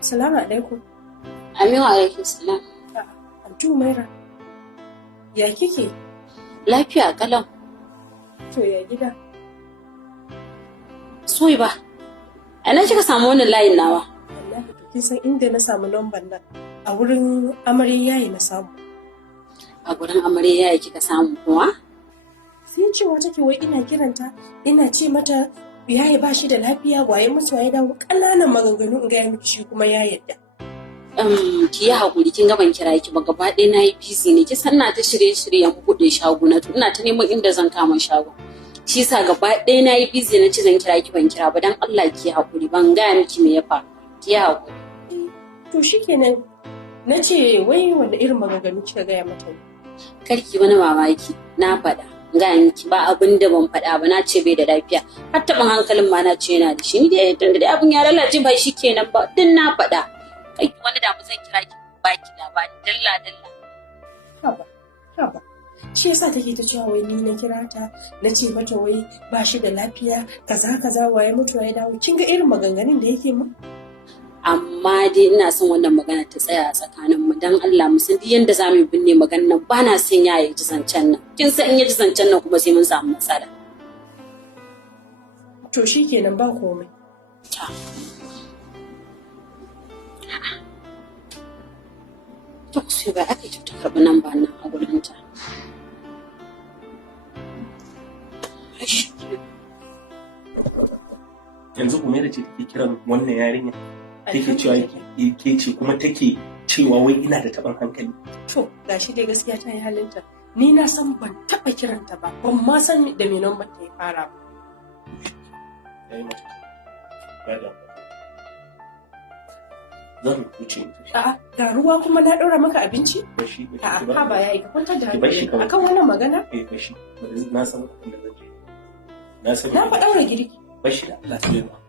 Assalamu alaikum. Amin wa alaikum salam. Antu Maira, ya kike? Lafiya kalau. To ya gida? Soyi ba. Ana kika samu wannan layin nawa? Wallahi to kin san inda na samu lambar nan? A wurin amaryaye na samu. A gurin amaryaye kika samu kuwa? Sai cewa take wai ina kiranta, ina ce mata yaye ba shi da lafiya, waye musu ya dawo, ƙananan maganganu in gaya miki shi kuma ya yadda. Ki yi haƙuri, kin ga ban kira ki ba, gaba ɗaya na yi busy ne, ki san na ta shirye-shiryen buɗe shaguna, ina ta neman inda zan kama shago. Shi sa gaba ɗaya na yi busy na ce zan kira ki ban kira ba, dan Allah ki yi haƙuri, ban gaya miki me ya faru. Ki yi haƙuri. To shikenan, na ce wai wanda irin maganganu kika gaya mata ne? Karki wani mamaki, na faɗa. Gaya miki ba abin da ban faɗa ba, na ce bai da lafiya, har taɓin hankalin ma na ce yana da shi, ni dai tunda dai abin ya lalace ba shi kenan ba, din na faɗa. Kai wani da zan kira ki baki labari dalla. Haba. Shi yasa take ta cewa wai ni na kira ta, na ce mata wai ba shi da lafiya, kaza waye mutu ya dawo. Kin ga irin maganganun da yake mu? Amma dai ina son wannan magana ta tsaya a tsakanin mu, dan Allah mu san yanda zamu binne maganar nan, ba na son ya ji zancen nan. Kin san in ya ji zancen nan kuma sai mun samu matsala. To shikenan ba komai. To sai ba aka ta karɓi nan ba nan a gurin ta. Yanzu kuma da ce take kiran wannan yarinya take cewa ke ce kuma take cewa wai ina da taɓin hankali. To gashi dai gaskiya ta yi halinta. Ni na san ban taɓa kiranta ba, ban ma san da me nan ta ya fara ba. Zan wuce. A'a, ga ruwa kuma na ɗora maka abinci? A'a, ba ya yi ka kwantar da hankali. Akan wannan magana? Bashi. Na san abin da zan je. Na fa ɗaura girki. Bashi da Allah.